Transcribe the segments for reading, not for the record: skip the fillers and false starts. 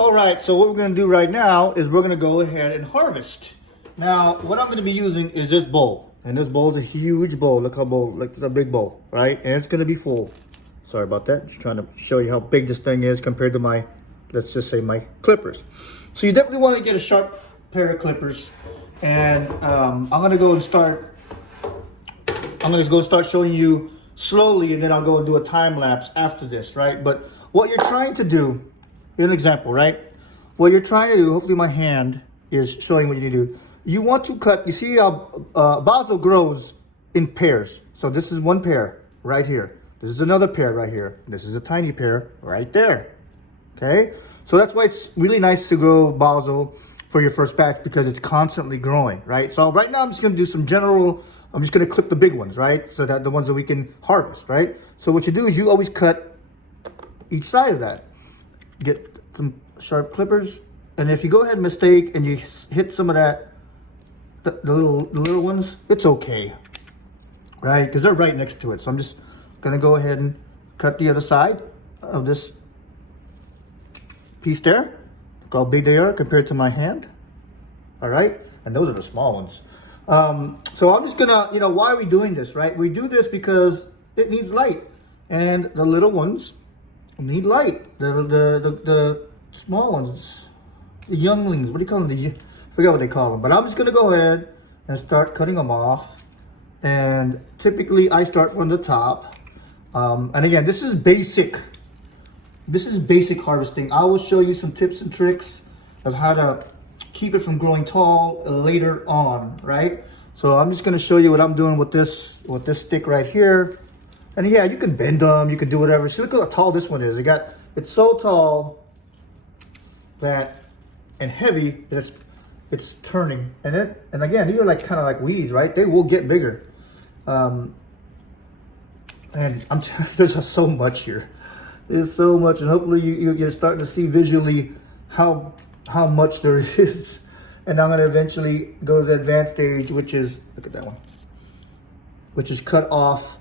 All right, so what we're gonna do right now is we're gonna go ahead and harvest. Now, what I'm gonna be using is this bowl. And this bowl is a huge bowl. Look how bowl, like it's a big bowl, right? And it's gonna be full. Sorry about that. Just trying to show you how big this thing is compared to my, let's just say my clippers. So you definitely wanna get a sharp pair of clippers. And I'm gonna go start showing you slowly, and then I'll go and do a time lapse after this, right? But what you're trying to do, an example, right? What you're trying to do, hopefully my hand is showing what you need to do. You want to cut, you see how basil grows in pairs. So this is one pair right here. This is another pair right here. This is a tiny pair right there, okay? So that's why it's really nice to grow basil for your first batch, because it's constantly growing, right? So right now I'm just gonna do some general, I'm just gonna clip the big ones, right? So that the ones that we can harvest, right? So what you do is you always cut each side of that. Get some sharp clippers, and if you go ahead and mistake and you hit some of that, the little ones, it's okay, right? Because they're right next to it. So I'm just gonna go ahead and cut the other side of this piece there. Look how big they are compared to my hand. All right, and those are the small ones. So I'm just gonna, why are we doing this, right? We do this because it needs light, and the little ones need light. The small ones, the younglings, what do you call them? I forget what they call them. But I'm just gonna go ahead and start cutting them off. And typically I start from the top. And again, this is basic. This is basic harvesting. I will show you some tips and tricks of how to keep it from growing tall later on, right? So I'm just gonna show you what I'm doing with this stick right here. And yeah, you can bend them, you can do whatever. See, look how tall this one is. It's so tall that, and heavy, that it's turning. And again, these are like kind of like weeds, right? They will get bigger. And there's just so much here. There's so much, and hopefully you're starting to see visually how much there is. And I'm gonna eventually go to the advanced stage, which is, look at that one, which is cut off,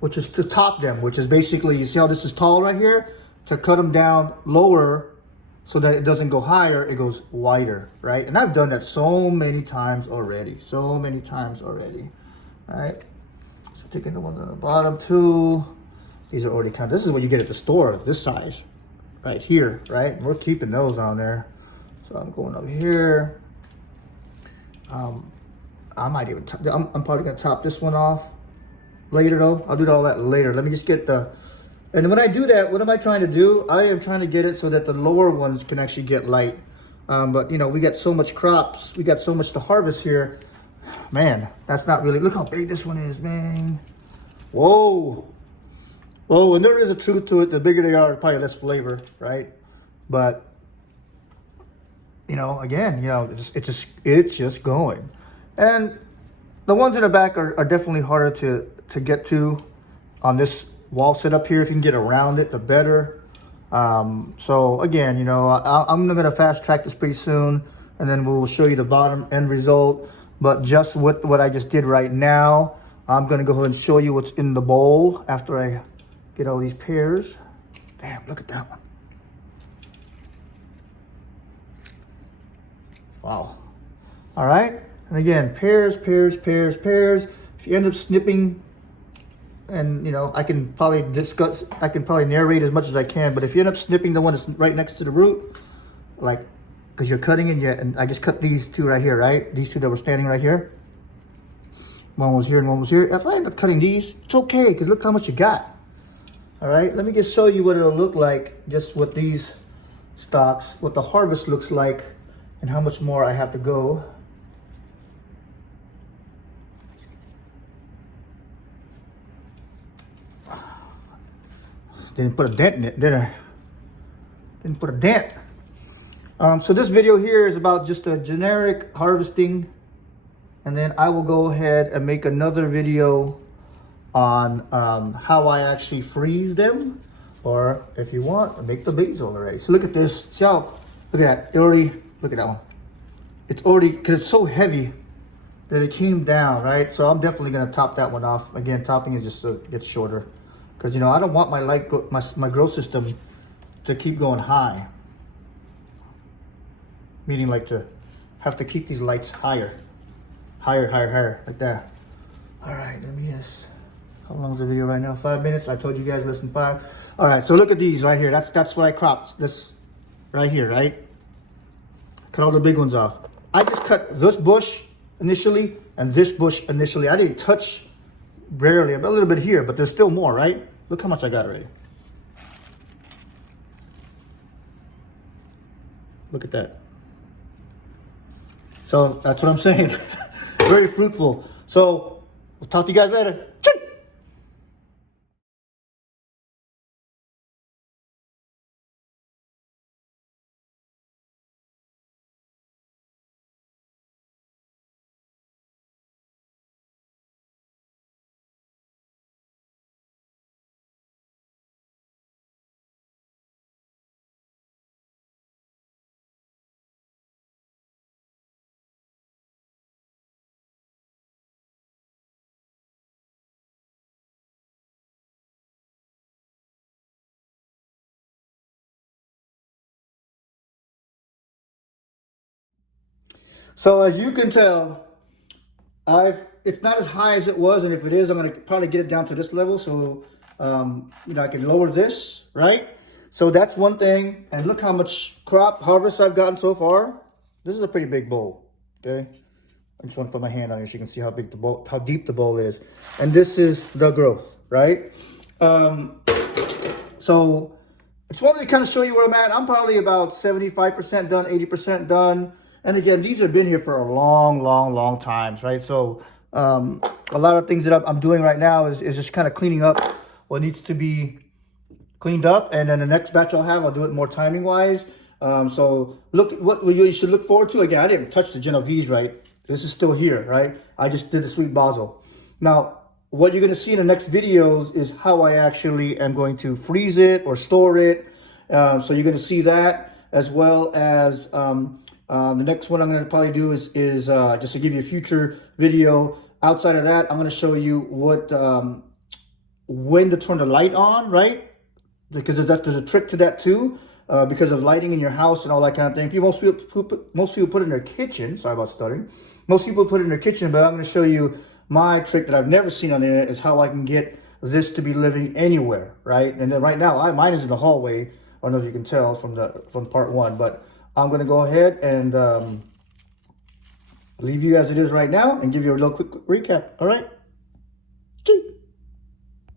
which is to top them, which is basically, you see how this is tall right here? To cut them down lower so that it doesn't go higher, it goes wider, right? And I've done that so many times already, all right? So taking the ones on the bottom too. These are already this is what you get at the store, this size, right here, right? And we're keeping those on there. So I'm going up here. I might even, I'm probably gonna top this one off later though. I'll do all that later. Let me just get and when I do that, what am I trying to do? I am trying to get it so that the lower ones can actually get light. But we got so much crops, we got so much to harvest here. Man, that's not really, look how big this one is, man. Whoa. Whoa, and there is a truth to it. The bigger they are, probably less flavor, right? But, again, it's just going. And the ones in the back are definitely harder to get to on this wall setup here. If you can get around it, the better. So again, I'm gonna fast track this pretty soon, and then we'll show you the bottom end result. But just with what I just did right now, I'm gonna go ahead and show you what's in the bowl after I get all these pairs. Damn, look at that one. Wow. All right. And again, pairs. If you end up snipping, and I can probably narrate as much as I can, but if you end up snipping the one that's right next to the root, like, because you're cutting it, and I just cut these two right here, right? These two that were standing right here. One was here and one was here. If I end up cutting these, it's okay, because look how much you got. All right, let me just show you what it'll look like just with these stalks, what the harvest looks like, and how much more I have to go. Didn't put a dent in it, did I? Didn't put a dent. So this video here is about just a generic harvesting, and then I will go ahead and make another video on how I actually freeze them, or if you want, make the basil already. So look at this. See how, look at that. Look at that one. It's already, because it's so heavy that it came down, right? So I'm definitely gonna top that one off. Again, topping is just so it gets shorter. Because I don't want my growth system to keep going high. Meaning like to have to keep these lights higher. Higher, like that. All right, let me just, how long is the video right now? 5 minutes. I told you guys less than 5. All right, so look at these right here. That's what I cropped. This right here, right? Cut all the big ones off. I just cut this bush initially and this bush initially. I didn't touch barely, a little bit here, but there's still more, right? Look how much I got already. Look at that. So that's what I'm saying. Very fruitful. So we'll talk to you guys later. So as you can tell, it's not as high as it was, and if it is, I'm gonna probably get it down to this level. So I can lower this, right? So that's one thing. And look how much crop harvest I've gotten so far. This is a pretty big bowl. Okay, I just want to put my hand on here so you can see how big the bowl, how deep the bowl is. And this is the growth, right? So it's wanted to kind of show you where I'm at. I'm probably about 75% done, 80% done. And again, these have been here for a long times, right? So a lot of things that I'm doing right now is just kind of cleaning up what needs to be cleaned up. And then the next batch I'll do it more timing wise. So look, what you should look forward to. Again, I didn't touch the Genovese, right? This is still here, right? I just did the sweet basil. Now, what you're going to see in the next videos is how I actually am going to freeze it or store it. So you're going to see that, as well as the next one I'm going to probably do is just to give you a future video. Outside of that, I'm going to show you what when to turn the light on, right? Because there's a trick to that too, because of lighting in your house and all that kind of thing. Most people put it in their kitchen. Sorry about stuttering. Most people put it in their kitchen, but I'm going to show you my trick that I've never seen on the internet is how I can get this to be living anywhere, right? And then right now, mine is in the hallway. I don't know if you can tell from part 1, but I'm going to go ahead and leave you as it is right now and give you a little quick recap. All right?